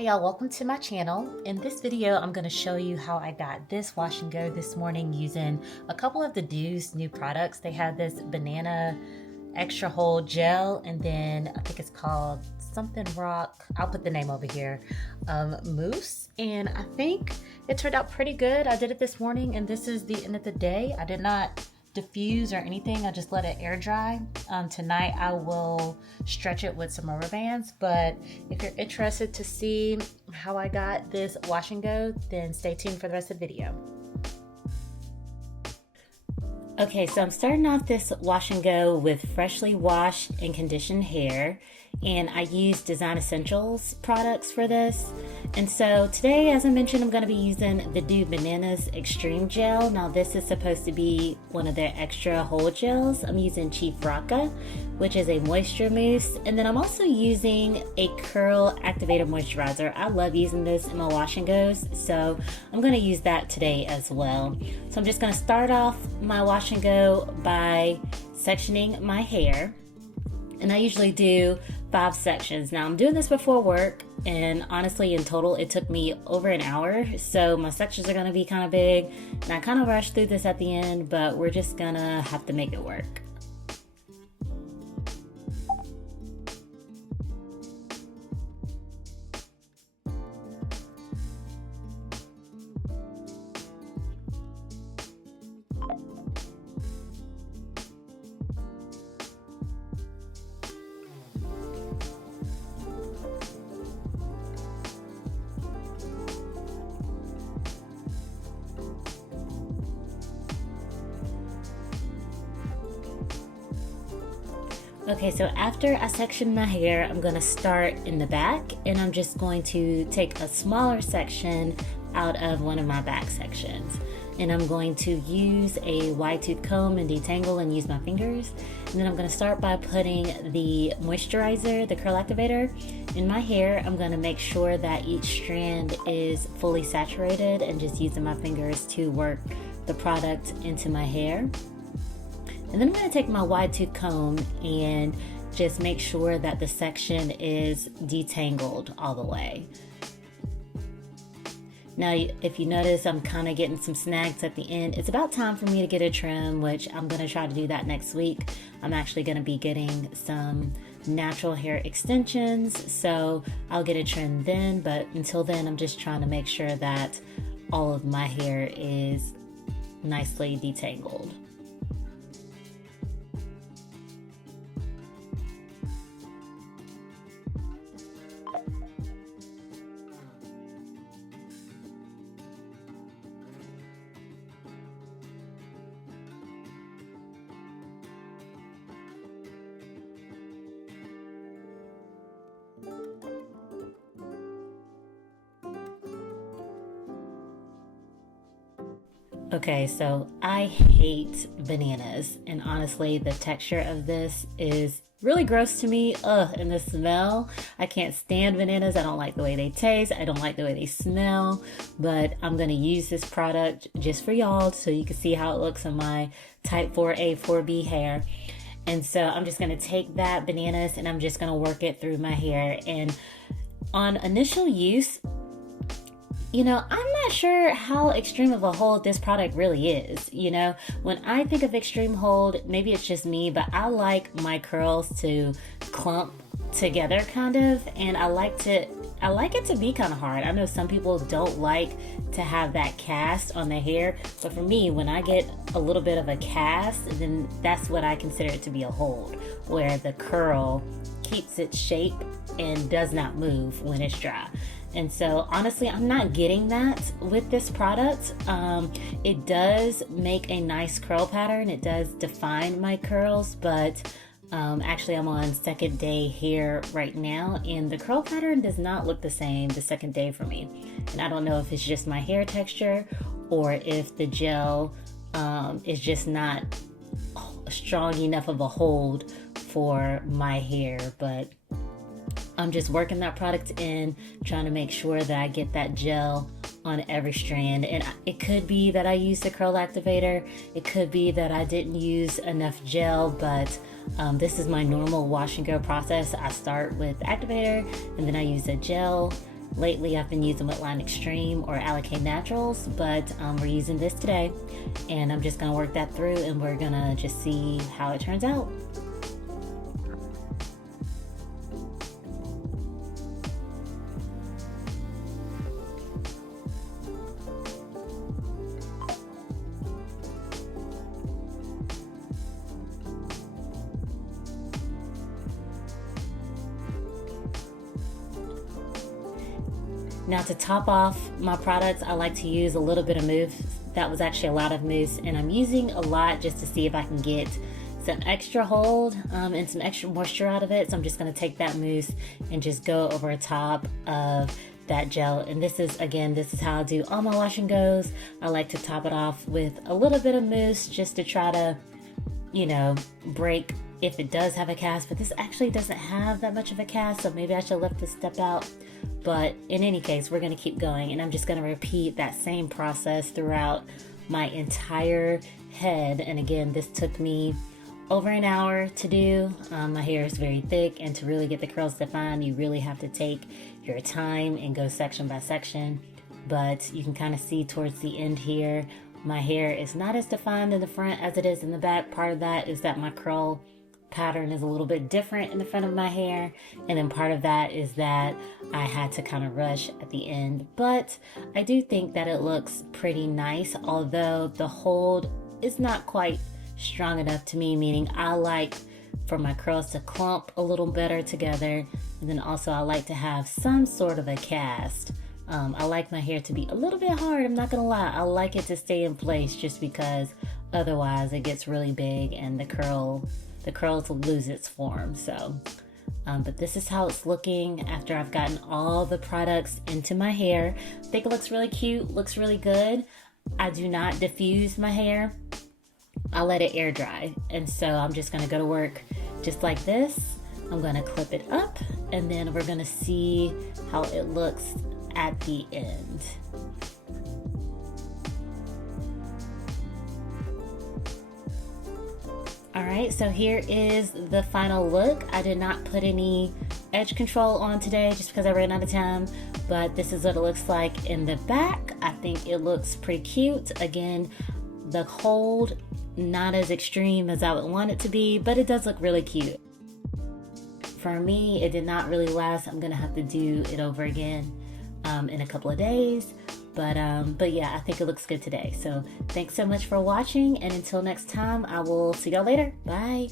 Hey y'all, welcome to my channel. In this video, I'm going to show you how I got this wash and go this morning using a couple of the doux new products. They have this banana extra hold gel, and then I think it's called something rock. I'll put the name over here, mousse, and I think it turned out pretty good. I did it this morning, and this is the end of the day. I did not diffuse or anything. I just let it air dry. Tonight I will stretch it with some rubber bands, but if you're interested to see how I got this wash and go, then stay tuned for the rest of the video. Okay, so I'm starting off this wash and go with freshly washed and conditioned hair, and I use Design Essentials products for this. And so today, as I mentioned, I'm going to be using the doux Bananas Extreme Gel. Now this is supposed to be one of their extra hold gels. I'm using Chief Rocka, which is a moisture mousse, and then I'm also using a curl activator moisturizer. I love using this in my wash and goes, so I'm going to use that today as well. So I'm just going to start off my wash and go by sectioning my hair, and I usually do 5 sections. Now I'm doing this before work, and honestly in total it took me over an hour, so my sections are going to be kind of big, and I kind of rushed through this at the end, but we're just gonna have to make it work. Okay, so after I section my hair, I'm going to start in the back, and I'm just going to take a smaller section out of one of my back sections. And I'm going to use a wide tooth comb and detangle and use my fingers. And then I'm going to start by putting the moisturizer, the curl activator, in my hair. I'm going to make sure that each strand is fully saturated and just using my fingers to work the product into my hair. And then I'm going to take my wide tooth comb and just make sure that the section is detangled all the way. Now, if you notice, I'm kind of getting some snags at the end. It's about time for me to get a trim, which I'm going to try to do that next week. I'm actually going to be getting some natural hair extensions, so I'll get a trim then. But until then, I'm just trying to make sure that all of my hair is nicely detangled. Okay, so I hate bananas, and honestly the texture of this is really gross to me. And the smell, I can't stand bananas. I don't like the way they taste, I don't like the way they smell, but I'm gonna use this product just for y'all so you can see how it looks on my type 4A 4B hair. And so I'm just gonna take that bananas and I'm just gonna work it through my hair. And on initial use, you know, I'm not sure how extreme of a hold this product really is. You know, when I think of extreme hold, maybe it's just me, but I like my curls to clump together kind of, and I like it to be kind of hard. I know some people don't like to have that cast on the hair, but for me, when I get a little bit of a cast, then that's what I consider it to be a hold, where the curl keeps its shape and does not move when it's dry. And so honestly, I'm not getting that with this product. It does make a nice curl pattern. It does define my curls, but actually I'm on second day hair right now, and the curl pattern does not look the same the second day for me. And I don't know if it's just my hair texture or if the gel is just not strong enough of a hold for my hair, but I'm just working that product in, trying to make sure that I get that gel on every strand. And it could be that I used the curl activator, it could be that I didn't use enough gel, but this is my normal wash and go process. I start with the activator, and then I use a gel, Lately, I've been using Wetline Extreme or Allicate Naturals, but we're using this today, and I'm just gonna work that through, and we're gonna just see how it turns out. Now to top off my products, I like to use a little bit of mousse. That was actually a lot of mousse, and I'm using a lot just to see if I can get some extra hold and some extra moisture out of it. So I'm just gonna take that mousse and just go over top of that gel. And this is, again, this is how I do all my wash and goes. I like to top it off with a little bit of mousse just to try to, you know, break if it does have a cast, but this actually doesn't have that much of a cast, so maybe I should let this step out. But in any case, we're gonna keep going, and I'm just gonna repeat that same process throughout my entire head. And again, this took me over an hour to do. My hair is very thick, and to really get the curls defined, you really have to take your time and go section by section. But you can kind of see towards the end here, my hair is not as defined in the front as it is in the back. Part of that is that my curl pattern is a little bit different in the front of my hair, and then part of that is that I had to kind of rush at the end. But I do think that it looks pretty nice, although the hold is not quite strong enough to me, meaning I like for my curls to clump a little better together, and then also I like to have some sort of a cast. I like my hair to be a little bit hard, I'm not gonna lie. I like it to stay in place just because otherwise it gets really big and the curls will lose its form. So but this is how it's looking after I've gotten all the products into my hair. I think it looks really cute, looks really good. I do not diffuse my hair, I let it air dry, and so I'm just gonna go to work just like this. I'm gonna clip it up, and then we're gonna see how it looks at the end. Alright, so here is the final look. I did not put any edge control on today just because I ran out of time, but this is what it looks like in the back. I think it looks pretty cute. Again, the hold, not as extreme as I would want it to be, but it does look really cute. For me, it did not really last. I'm gonna have to do it over again in a couple of days. But yeah, I think it looks good today. So thanks so much for watching, and until next time, I will see y'all later. Bye.